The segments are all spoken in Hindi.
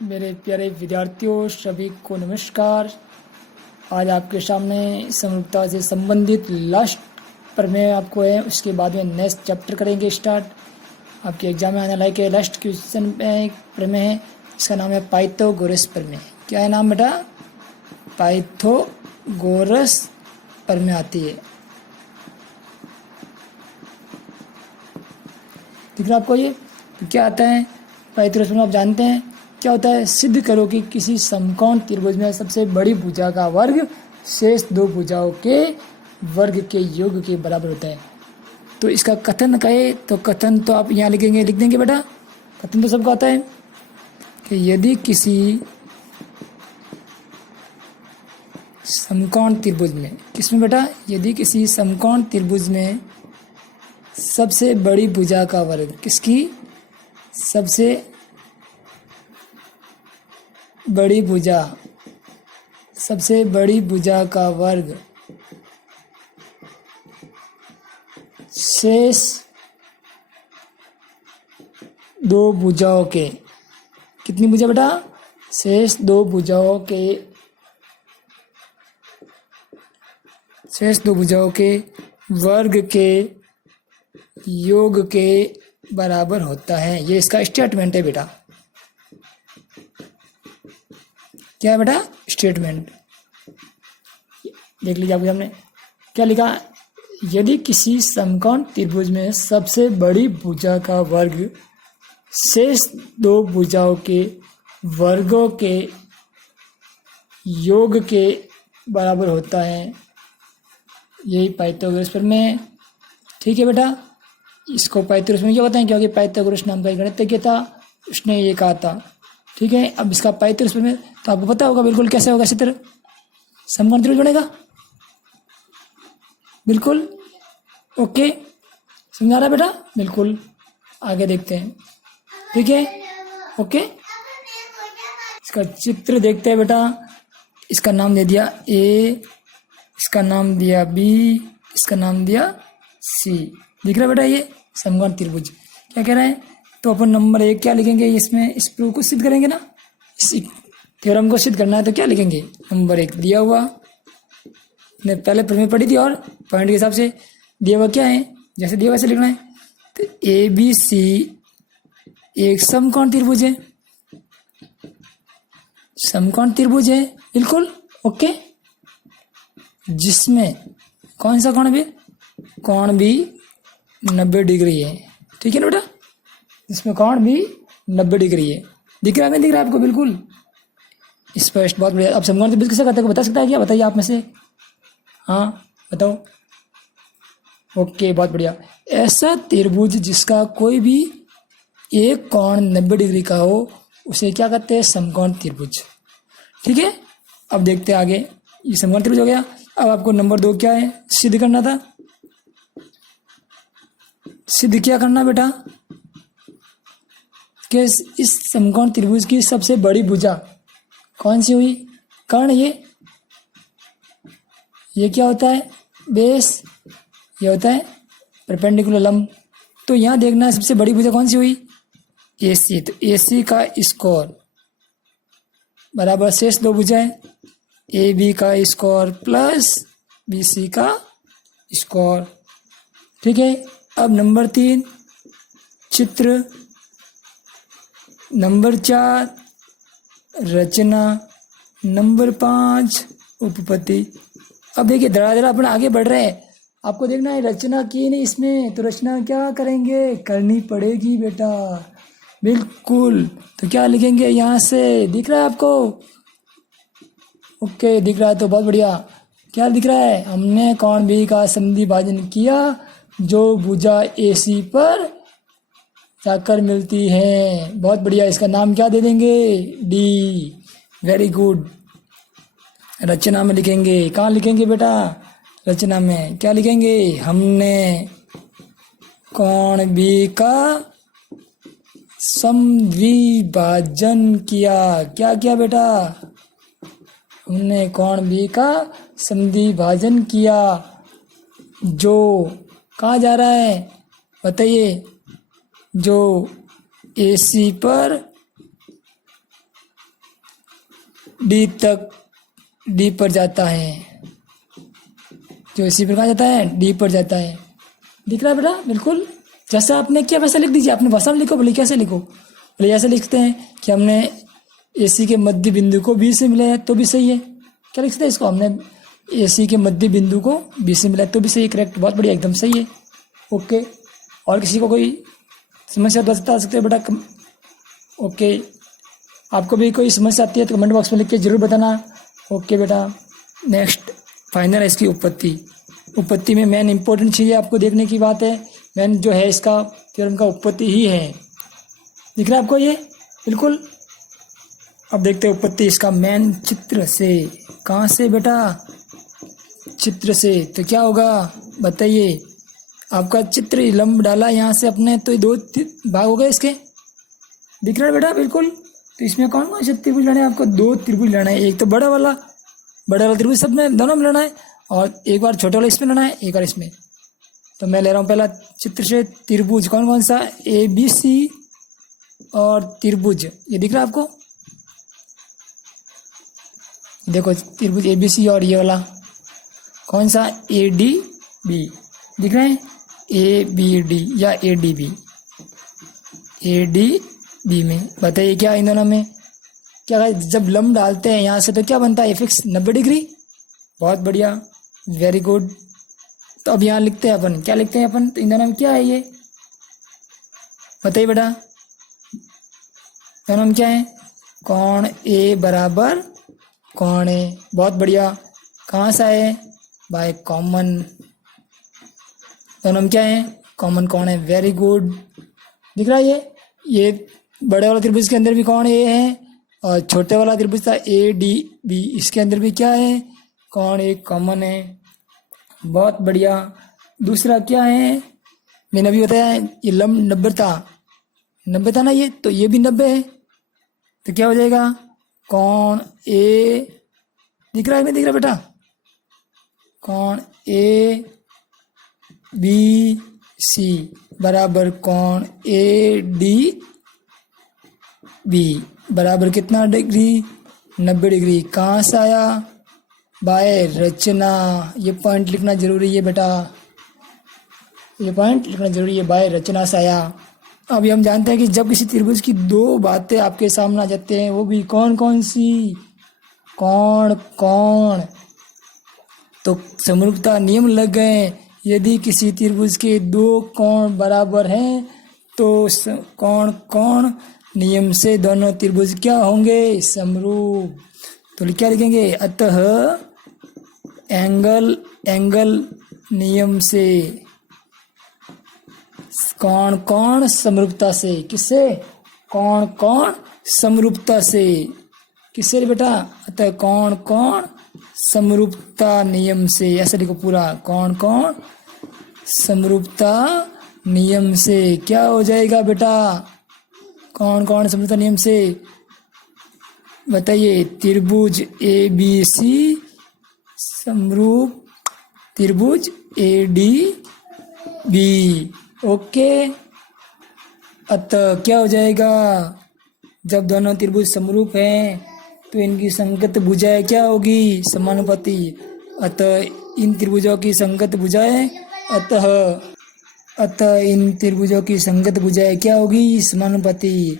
मेरे प्यारे विद्यार्थियों सभी को नमस्कार। आज आपके सामने समरूपता से संबंधित लास्ट प्रमेय आपको है, उसके बाद में नेक्स्ट चैप्टर करेंगे स्टार्ट। आपके एग्जाम में आने लायक है लास्ट क्वेश्चन में एक प्रमेय है, इसका नाम है पाइथागोरस प्रमेय। क्या है नाम बेटा? पाइथागोरस प्रमेय आती है। दिख रहा आपको? ये तो क्या आता है पाइथागोरस प्रमेय? आप जानते हैं क्या होता है? सिद्ध करो कि किसी समकोण त्रिभुज में सबसे बड़ी भुजा का वर्ग शेष दो भुजाओं के वर्ग के योग के बराबर होता है। तो इसका कथन कहे तो कथन तो आप यहाँ लिख देंगे बेटा। कथन तो सबको आता है कि यदि किसी समकोण त्रिभुज में, किसमें बेटा? यदि किसी समकोण त्रिभुज में सबसे बड़ी भुजा का वर्ग, किसकी? सबसे बड़ी भुजा, सबसे बड़ी भुजा का वर्ग शेष दो भुजाओं के, कितनी भुजा बेटा? शेष दो भुजाओं के, शेष दो भुजाओं के वर्ग के योग के बराबर होता है। ये इसका स्टेटमेंट है बेटा। क्या है बेटा? स्टेटमेंट। देख लीजिए आपके सामने क्या लिखा। यदि किसी समकोण त्रिभुज में सबसे बड़ी भुजा का वर्ग शेष दो भुजाओं के वर्गों के योग के बराबर होता है, यही पाइथागोरस प्रमेय है। ठीक है बेटा। इसको पाइथागोरस में क्या बताएं, क्योंकि पाइथागोरस नाम का एक गणितज्ञ था, उसने ये कहा था। ठीक है। अब इसका पाइथागोरस प्रमेय तो आपको पता होगा बिल्कुल कैसे होगा। इसी तरह समकोण त्रिभुज बनेगा बिल्कुल। ओके, समझा रहा है बेटा? बिल्कुल। आगे देखते हैं। ठीक है। ओके, इसका चित्र देखते हैं बेटा। इसका नाम दे दिया ए, इसका नाम दिया बी, इसका नाम दिया सी। दिख रहा है बेटा? ये समकोण त्रिभुज क्या कह रहा है? तो अपन नंबर 1 क्या लिखेंगे इसमें? इस प्रूफ को सिद्ध करेंगे ना, इस थ्योरम को सिद्ध करना है। तो क्या लिखेंगे? नंबर 1 दिया हुआ, ने पहले प्रमेय पढ़ी थी और पॉइंट के हिसाब से दिया हुआ क्या है, जैसे दिया वैसे लिखना है। तो ए बी सी एक समकोण त्रिभुज है, समकोण त्रिभुज है बिल्कुल। ओके, जिसमें कौन सा कोण भी? कोण भी 90 डिग्री है। ठीक है ना बेटा? इसमें कोण भी 90 डिग्री है। दिख रहा है? दिख रहा है आपको? बिल्कुल स्पष्ट, बहुत बढ़िया। अब समकोण त्रिभुज किसे कहते हैं बता सकता है क्या? बताइए आप में से। हाँ बताओ। ओके, बहुत बढ़िया। ऐसा त्रिभुज जिसका कोई भी एक कोण 90 डिग्री का हो उसे क्या कहते हैं? समकोण त्रिभुज। ठीक है। अब देखते हैं आगे। ये समकोण त्रिभुज हो गया। अब आपको नंबर 2 क्या है? सिद्ध करना था। सिद्ध क्या करना बेटा? कि इस समकोण त्रिभुज की सबसे बड़ी भुजा कौन सी हुई? कर्ण। ये क्या होता है? बेस। ये होता है परपेंडिकुलर लंब। तो यहाँ देखना है सबसे बड़ी भुजा कौन सी हुई? AC। तो AC का स्क्वायर बराबर शेष दो भुजाएं AB का स्क्वायर प्लस BC का स्क्वायर। ठीक है। अब नंबर 3 चित्र, नंबर 4 रचना, नंबर 5 उपपत्ति। अब देखिए धड़ा धड़ा अपना आगे बढ़ रहे हैं। आपको देखना है रचना की नहीं इसमें, तो रचना क्या करेंगे? करनी पड़ेगी बेटा बिल्कुल। तो क्या लिखेंगे यहाँ से? दिख रहा है आपको? ओके, दिख रहा है तो बहुत बढ़िया। क्या दिख रहा है? हमने कोण बी का समद्वि भाजन किया जो भुजा AC पर जाकर मिलती है। बहुत बढ़िया। इसका नाम क्या दे देंगे? D। Very good. रचना में लिखेंगे। कहाँ लिखेंगे बेटा? रचना में क्या लिखेंगे? हमने कोण बी का समद्विभाजन किया। क्या किया बेटा? हमने कोण बी का समद्विभाजन किया जो कहाँ जा रहा है बताइए? जो AC पर डी तक डी पर जाता है, जो इसी पर कहाँ जाता है, डी पर जाता है। दिख रहा है बेटा, बिल्कुल जैसा आपने किया वैसा लिख दीजिए। अपने भाषा में लिखो, बोले कैसे लिखो, बोले ऐसे लिखते हैं कि हमने एसी के मध्य बिंदु को बी से मिलाया तो भी सही है। क्या लिख सकते हैं इसको, हमने एसी के मध्य बिंदु को बी से मिलाया तो भी सही है। करेक्ट, बहुत बढ़िया, एकदम सही है। ओके, और किसी को कोई समस्या बता सकते हैं बेटा? ओके, आपको भी कोई समस्या आती है तो कमेंट बॉक्स में लिख के जरूर बताना। ओके बेटा, नेक्स्ट फाइनल है इसकी उत्पत्ति। उत्पत्ति में मेन इंपॉर्टेंट चीज़ आपको देखने की बात है, मेन जो है इसका थ्योरम का उत्पत्ति ही है। दिख रहा है आपको ये, बिल्कुल। अब देखते हैं उत्पत्ति इसका मेन चित्र से। कहाँ से बेटा? चित्र से। तो क्या होगा बताइए? आपका चित्र लंब डाला यहाँ से अपने, तो 2 भाग हो गए इसके। दिख रहा है बेटा, बिल्कुल। तो इसमें कौन कौन से त्रिभुज लेने हैं आपको? 2 त्रिभुज लेना है। एक तो बड़ा वाला त्रिभुज सब में दोनों में लेना है, और एक बार छोटे वाला इसमें लेना है, एक बार इसमें। तो मैं ले रहा हूँ पहला चित्र से त्रिभुज। कौन कौन सा? ABC और त्रिभुज। ये दिख रहा है आपको? देखो त्रिभुज ABC और ये वाला कौन सा? ADB। दिख रहे हैं? ABD या ADB। ADB में बताइए क्या इन दोनों में क्या? जब लंब डालते हैं यहाँ से तो क्या बनता है? Fix 90 degree. बहुत बढ़िया, वेरी गुड। तो अब यहाँ लिखते हैं अपन, क्या लिखते हैं अपन? तो इन दोनों में क्या है ये बताइए बेटा? दोनों में क्या है? कोण A बराबर कोण A। बहुत बढ़िया। कहाँ से आए? By common. दोनों में क्या है? कॉमन कोण है। Very good. दिख रहा है ये बड़े वाला त्रिभुज के अंदर भी कोण A है, और छोटे वाला त्रिभुज था ADB, इसके अंदर भी क्या है? कोण A कॉमन है। बहुत बढ़िया। दूसरा क्या है? मैंने अभी बताया है, ये लंब 90 था ना ये, तो ये भी 90 है। तो क्या हो जाएगा? कोण A दिख रहा है, नहीं दिख रहा बेटा? कोण ABC बराबर कोण ADB बराबर कितना डिग्री? 90 डिग्री। कहाँ से आया? बाय रचना। ये पॉइंट लिखना जरूरी है बेटा, ये पॉइंट लिखना जरूरी है, बाय रचना से आया। अभी हम जानते हैं कि जब किसी त्रिभुज की 2 बातें आपके सामने आ जाते हैं, वो भी कौन कौन सी? कोण तो समरूपता नियम लग गए। यदि किसी त्रिभुज के 2 कोण बराबर हैं तो कोण नियम से दोनों त्रिभुज क्या होंगे? समरूप। तो क्या लिखेंगे? अतः एंगल नियम से कोण समरूपता से। किससे? कोण समरूपता से। किससे रे बेटा? अतः कोण समरूपता नियम से। ऐसा लिखो पूरा, कोण समरूपता नियम से। क्या हो जाएगा बेटा? कोण समरूपता नियम से बताइए? त्रिभुज ABC समरूप त्रिभुज ADB। ओके, अतः क्या हो जाएगा? जब दोनों त्रिभुज समरूप हैं तो इनकी संगत भुजाएं क्या होगी? समानुपाती। अतः इन त्रिभुजों की संगत भुजाएं अतः इन त्रिभुजों की संगत भुजाएं क्या होगी? समानुपाती।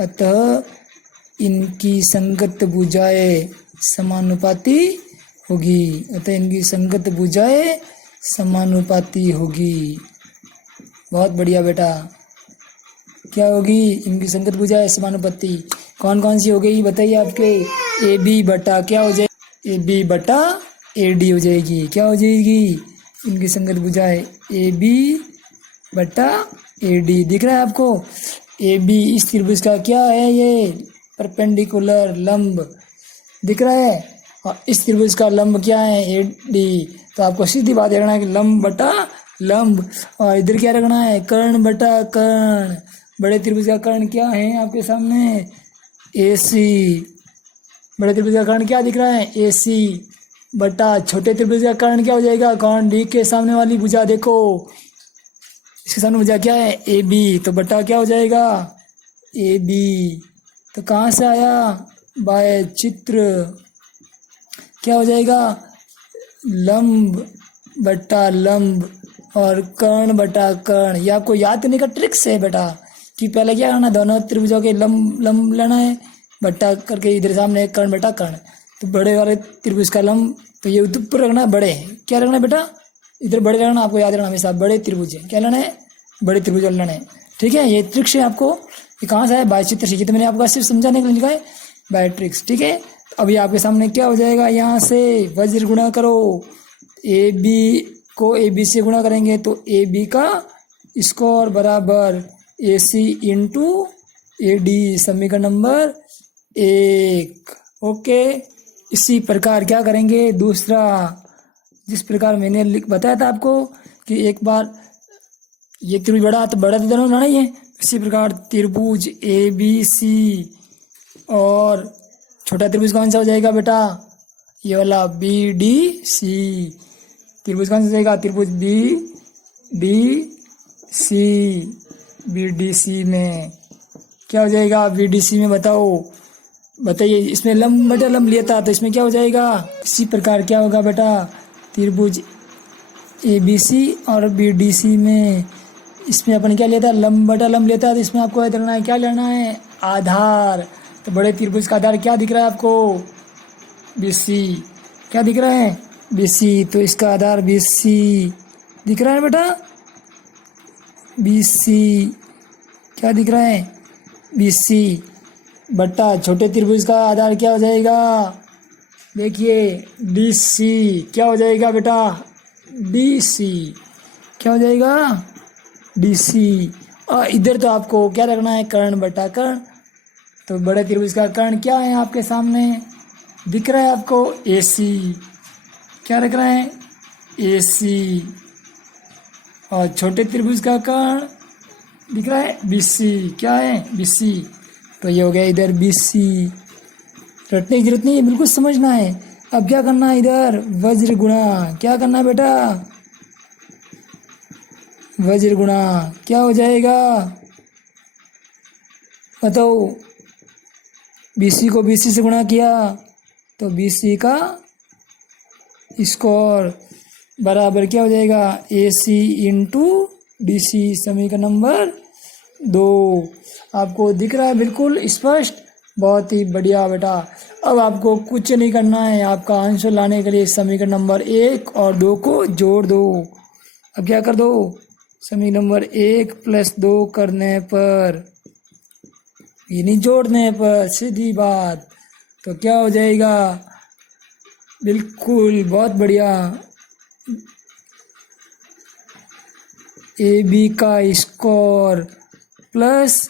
अतः इनकी संगत भुजाएं समानुपाती होगी। अतः इनकी संगत भुजाएं समानुपाती होगी। बहुत बढ़िया बेटा। क्या होगी? इनकी संगत भुजाएं समानुपाती। कौन कौन सी हो गई बताइए आपके? AB बटा क्या हो जाएगी? AB बटा AD हो जाएगी। क्या हो जाएगी? इनकी संगत भुजाएं AB बटा AD। दिख रहा है आपको? AB इस त्रिभुज का क्या है? ये परपेंडिकुलर लंब। दिख रहा है? और इस त्रिभुज का लंब क्या है? AD। तो आपको सीधी बात रखना है कि लंब बटा लंब। और इधर क्या रखना है? कर्ण बटा कर्ण। बड़े त्रिभुज का कर्ण क्या है आपके सामने? AC। बड़े त्रिभुज का कर्ण क्या दिख रहा है? AC बटा छोटे त्रिभुज का कर्ण क्या हो जाएगा? कोण D के सामने वाली भुजा देखो, इसके सामने भुजा क्या है? AB। तो बटा क्या हो जाएगा? AB। तो कहाँ से आया? बाय चित्र क्या हो जाएगा, लंब बटा लंब और कर्ण बटा कर्ण। ये आपको याद करने का ट्रिक्स है बेटा कि पहले क्या करना, दोनों त्रिभुजों के लंब लंब लेना है, बट्टा करके इधर सामने कर्ण बटा कर्ण। तो बड़े वाले त्रिभुज का लंब तो ये ऊपर रखना है, बड़े क्या रखना है बेटा, इधर बड़े रखना, आपको याद रखना हमेशा बड़े त्रिभुज है, क्या लेना है, बड़े त्रिभुज लेना है। ठीक है, ये ट्रिक्स है आपको, ये कहाँ से है, बाय चित्र से। तो मैंने आपको सिर्फ समझाने के लिए लिखा है बाय ट्रिक्स। ठीक है, तो अभी आपके सामने क्या हो जाएगा, यहाँ से वज्र गुणा करो, ए बी को ए बी से गुणा करेंगे तो ए बी का स्कोर बराबर ए सी इंटू ए डी, समीकरण नंबर 1। ओके, इसी प्रकार क्या करेंगे दूसरा, जिस प्रकार मैंने बताया था आपको कि एक बार ये त्रिभुज बड़ा तो दोनों बनाना ही है, इसी प्रकार त्रिभुज ए बी सी और छोटा त्रिभुज कौन सा हो जाएगा बेटा, ये वाला बी डी सी। त्रिभुज कौन सा हो जाएगा, त्रिभुज B D C, B D C में क्या हो जाएगा, बी डी सी में बताइए, इसमें लंब बटा लंब लिया था तो इसमें क्या हो जाएगा, इसी प्रकार क्या होगा बेटा, त्रिभुज ए बी सी और बी डी सी में इसमें अपन क्या लेता है, लंब बटा लंब लेता है, तो इसमें आपको याद रखना है, क्या लेना है, आधार। तो बड़े त्रिभुज का आधार क्या दिख रहा है आपको, बी सी, क्या दिख रहा है, बी सी। तो इसका आधार बी सी दिख रहा है बेटा, बी सी क्या दिख रहा है, बी सी बट्टा छोटे त्रिभुज का आधार क्या हो जाएगा, देखिए डी सी, क्या हो जाएगा बेटा, डी सी, क्या हो जाएगा, डी सी। और इधर तो आपको क्या रखना है, कर्ण बटा कर्ण। तो बड़े त्रिभुज का कर्ण क्या है आपके सामने दिख रहा है आपको, ए सी, क्या रख रहा है, ए सी। और छोटे त्रिभुज का कर्ण दिख रहा है, बी सी, क्या है, बी सी। तो ये हो गया इधर बी सी, रटने की जरूरत नहीं है, बिल्कुल समझना है। अब क्या करना है, इधर वज्र गुणा, क्या करना है बेटा, वज्र गुणा, क्या हो जाएगा बताओ, BC को BC से गुणा किया तो BC का स्कोर बराबर क्या हो जाएगा, AC इंटू DC, समीकरण नंबर 2। आपको दिख रहा है बिल्कुल स्पष्ट, बहुत ही बढ़िया बेटा। अब आपको कुछ नहीं करना है, आपका आंसर लाने के लिए समीकरण नंबर 1 और 2 को जोड़ दो। अब क्या कर दो, समीकरण नंबर 1 + 2 करने पर, ये नहीं जोड़ने पर, सीधी बात। तो क्या हो जाएगा, बिल्कुल बहुत बढ़िया, ए बी का स्कोर प्लस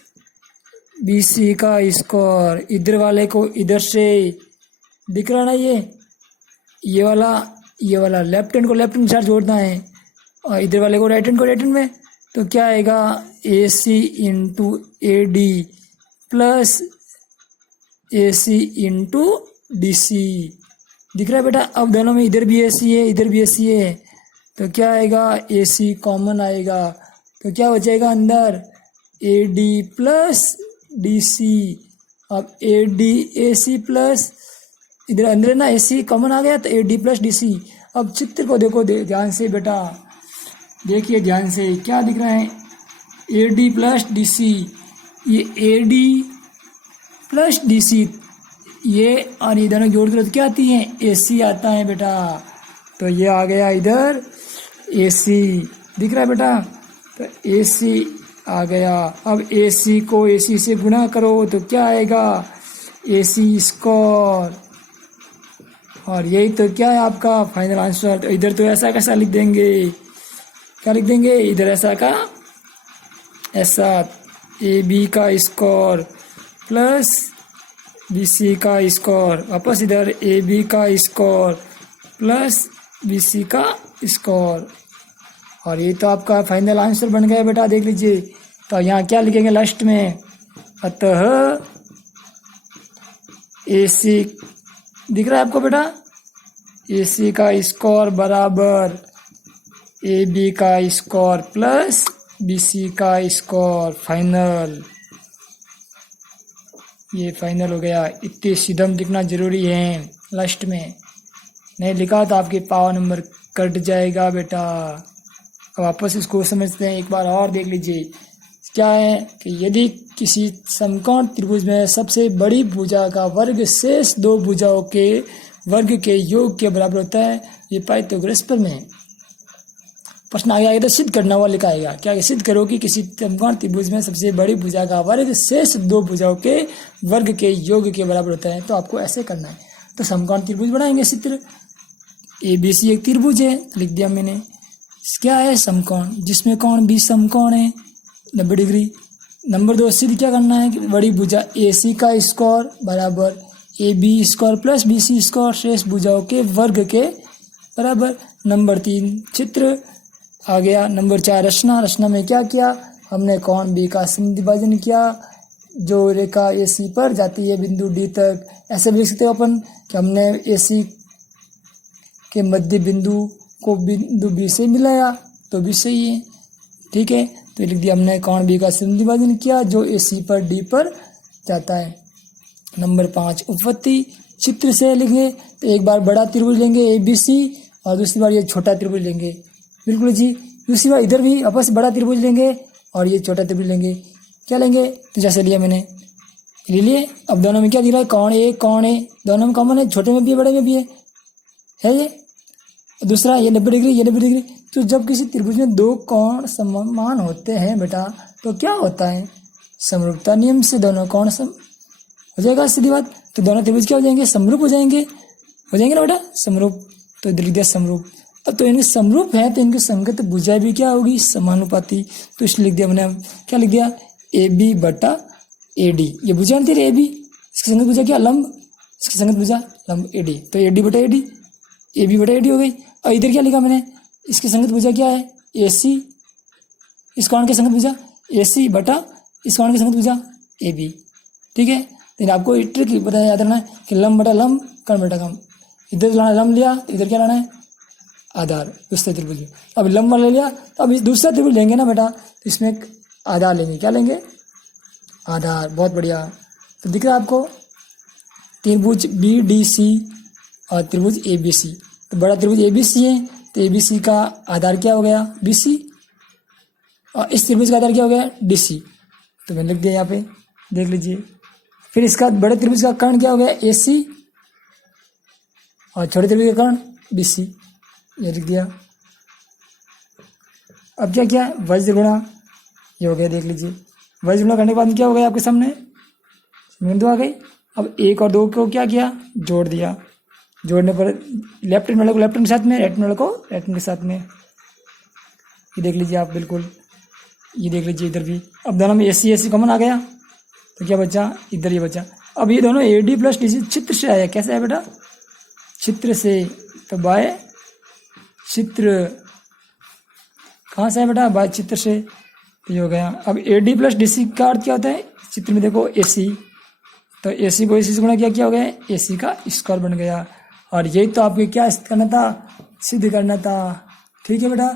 BC का स्कोर, इधर वाले को इधर से दिख रहा ना, ये वाला लेफ्ट हैंड को लेफ्ट हैंड के साथ जोड़ना है और इधर वाले को राइट हैंड को राइट हैंड में। तो क्या आएगा, AC into AD plus AC into DC, दिख रहा है बेटा। अब दोनों में इधर भी AC है इधर भी AC है, तो क्या आएगा, AC कॉमन आएगा। तो क्या हो जाएगा अंदर, AD प्लस DC। अब AD AC प्लस, इधर अंदर ना AC कॉमन आ गया तो AD प्लस DC। अब चित्र को देखो ध्यान से बेटा, देखिए ध्यान से, क्या दिख रहा है, AD प्लस DC, ये AD प्लस DC, ये और ये दोनों जोड़ कर क्या आती है, AC आता है बेटा। तो ये आ गया इधर AC, दिख रहा है बेटा, तो AC आ गया। अब AC को AC से गुणा करो तो क्या आएगा, AC स्कोर, और यही तो क्या है आपका फाइनल आंसर। तो इधर तो ऐसा कैसा लिख देंगे, क्या लिख देंगे, इधर ऐसा का ऐसा, AB का स्कोर प्लस BC का स्कोर, वापस इधर AB का स्कोर प्लस BC का स्कोर, और ये तो आपका फाइनल आंसर बन गया बेटा, देख लीजिए। तो यहाँ क्या लिखेंगे लास्ट में, अतः AC, दिख रहा है आपको बेटा, AC का स्कोर बराबर AB का स्कोर प्लस BC का स्कोर, फाइनल। ये फाइनल हो गया। इतने सीधम लिखना ज़रूरी है, लास्ट में नहीं लिखा तो आपके पावर नंबर कट जाएगा बेटा। अब वापस इसको समझते हैं, एक बार और देख लीजिए। क्या है कि यदि किसी समकोण त्रिभुज में सबसे बड़ी भुजा का वर्ग शेष दो भुजाओं के वर्ग के योग के बराबर होता है, ये पाइथागोरस प्रमेय है। प्रश्न आगे आएगा तो सिद्ध करना हुआ लिखा आएगा। क्या सिद्ध करो कि किसी समकोण त्रिभुज में सबसे बड़ी भुजा का वर्ग शेष दो भुजाओं के वर्ग के योग के बराबर होता है। तो आपको ऐसे करना है। तो समकोण त्रिभुज बनाएंगे। चित्र ABC एक त्रिभुज है, लिख दिया मैंने। क्या है? समकोण, जिसमें कोण भी समकोण है 90 डिग्री। नंबर 2 सिद्ध क्या करना है कि बड़ी भुजा AC का स्क्वायर बराबर AB square plus BC square शेष भुजाओं के वर्ग के बराबर। नंबर 3 चित्र आ गया। नंबर 4 रचना। रचना में क्या किया हमने? कोण B का समद्विभाजन किया, जो रेखा AC पर जाती है बिंदु D तक। ऐसे भी लिख सकते हो अपन कि हमने AC के मध्य बिंदु को बिंदु B से मिलाया, तो भी सही है। ठीक है, तो लिख दिया हमने कोण B का समद्विभाजन किया जो AC पर D पर जाता है। नंबर 5 उपपत्ति। चित्र से लिखेंगे तो एक बार बड़ा त्रिभुज लेंगे ABC और दूसरी बार ये छोटा त्रिभुज लेंगे। बिल्कुल जी। दूसरी बार इधर भी आपस बड़ा त्रिभुज लेंगे और ये छोटा त्रिभुज लेंगे। क्या लेंगे? तो जैसे लिया मैंने, ले लिए। अब दोनों में क्या दिख रहा है? कोण A दोनों में कॉमन है, छोटे में भी है बड़े में भी है ये। दूसरा ये 90 डिग्री, ये 90 डिग्री। तो जब किसी त्रिभुज में दो कोण समान होते हैं बेटा, तो क्या होता है? समरूपता नियम से दोनों कोण सम हो जाएगा, सीधी बात। तो दोनों त्रिभुज क्या हो जाएंगे? समरूप हो जाएंगे ना बेटा, समरूप। तो इधर लिख दिया समरूप। अब तो इनके समरूप है तो इनकी संगत भुजा भी क्या होगी? समानुपाती। तो इसलिए लिख दिया मैंने, क्या लिख दिया? AB बटा AD। ये भुजा नहीं थी AB, इसकी संगत भुजा क्या? लंब। इसकी संगत भुजा लंब AD, तो AD बटा AD, AB बटा AD हो गई। और इधर क्या लिखा मैंने? इसकी संगत भुजा क्या है? AC। इस कोण की संगत भुजा AC बटा इस कोण की संगत भुजा AB। ठीक है, लेकिन आपको ट्रिक पता याद रखना है कि लंब बटा लंब, कर्ण बटा कर्ण। इधर लाना लंब लिया तो इधर क्या लाना है? आधार। दूसरे त्रिभुज में अब लंब ले लिया, तो अब इस दूसरा त्रिभुज लेंगे ना बेटा, तो इसमें एक आधार लेंगे। क्या लेंगे? आधार। बहुत बढ़िया। तो दिख रहा है आपको त्रिभुज BDC और त्रिभुज ABC। तो बड़ा त्रिभुज ABC है, तो ABC का आधार क्या हो गया? BC, और इस त्रिभुज का आधार क्या हो गया? DC। तो मैंने लिख दिया यहाँ पे, देख लीजिए। फिर इसका बड़े त्रिभुज का कर्ण क्या हो गया? AC, और छोटे त्रिभुज का कर्ण BC, ये लिख दिया। अब क्या किया? वज्र गुणा, ये हो गया, देख लीजिए। वज्र गुणा करने के बाद क्या हो गया आपके सामने? बिंदु आ गई। अब 1 और 2 को क्या किया? जोड़ दिया। जोड़ने पर लेफ्ट हैंड वाले को लेफ्ट हैंड के साथ में, राइट हैंड वाले को राइट हैंड के साथ में। ये देख लीजिए आप, बिल्कुल ये देख लीजिए इधर भी। अब दोनों में AC कॉमन आ गया, तो क्या बचा? इधर ये बचा। अब ये दोनों AD प्लस DC चित्र से आया। कैसे आया बेटा? चित्र से। तो बाय चित्र कहाँ से है बेटा? बाय चित्र से। तो ये हो गया। अब AD प्लस DC का अर्थ क्या होता है? चित्र में देखो AC, तो AC को AC से गुणा किया, क्या हो गया? AC का स्क्वायर बन गया। और यही तो आपके क्या करना था? सिद्ध करना था। ठीक है बेटा।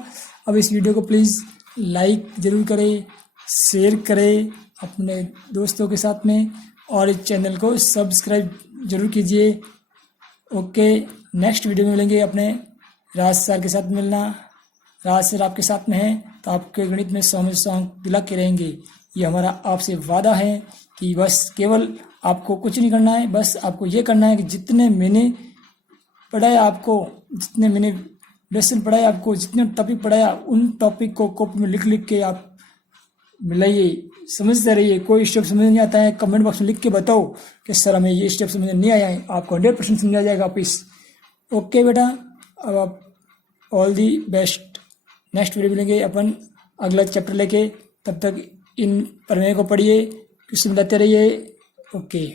अब इस वीडियो को प्लीज़ लाइक ज़रूर करें, शेयर करें अपने दोस्तों के साथ में, और इस चैनल को सब्सक्राइब जरूर कीजिए। ओके, नेक्स्ट वीडियो में मिलेंगे। अपने राज सर के साथ मिलना। राज सर आपके साथ में हैं तो आपके गणित में 100 में 100 अंक दिला के रहेंगे। ये हमारा आपसे वादा है कि बस केवल आपको कुछ नहीं करना है, बस आपको ये करना है कि जितने मैंने पढ़ाया आपको, जितने मैंने लेसन पढ़ाया आपको, जितने टॉपिक पढ़ाया, उन टॉपिक को कॉपी में लिख लिख के आप मिलाइए, समझते रहिए। कोई स्टेप समझ नहीं आता है, कमेंट बॉक्स में लिख के बताओ कि सर हमें ये स्टेप समझ नहीं आया है। आपको 100% समझा जाएगा वापिस। ओके बेटा, अब आप all the best. Next video मिलेंगे अपन अगला चैप्टर लेके। तब तक इन प्रमेय को पढ़िए, क्वेश्चन बताते रहिए। ओके।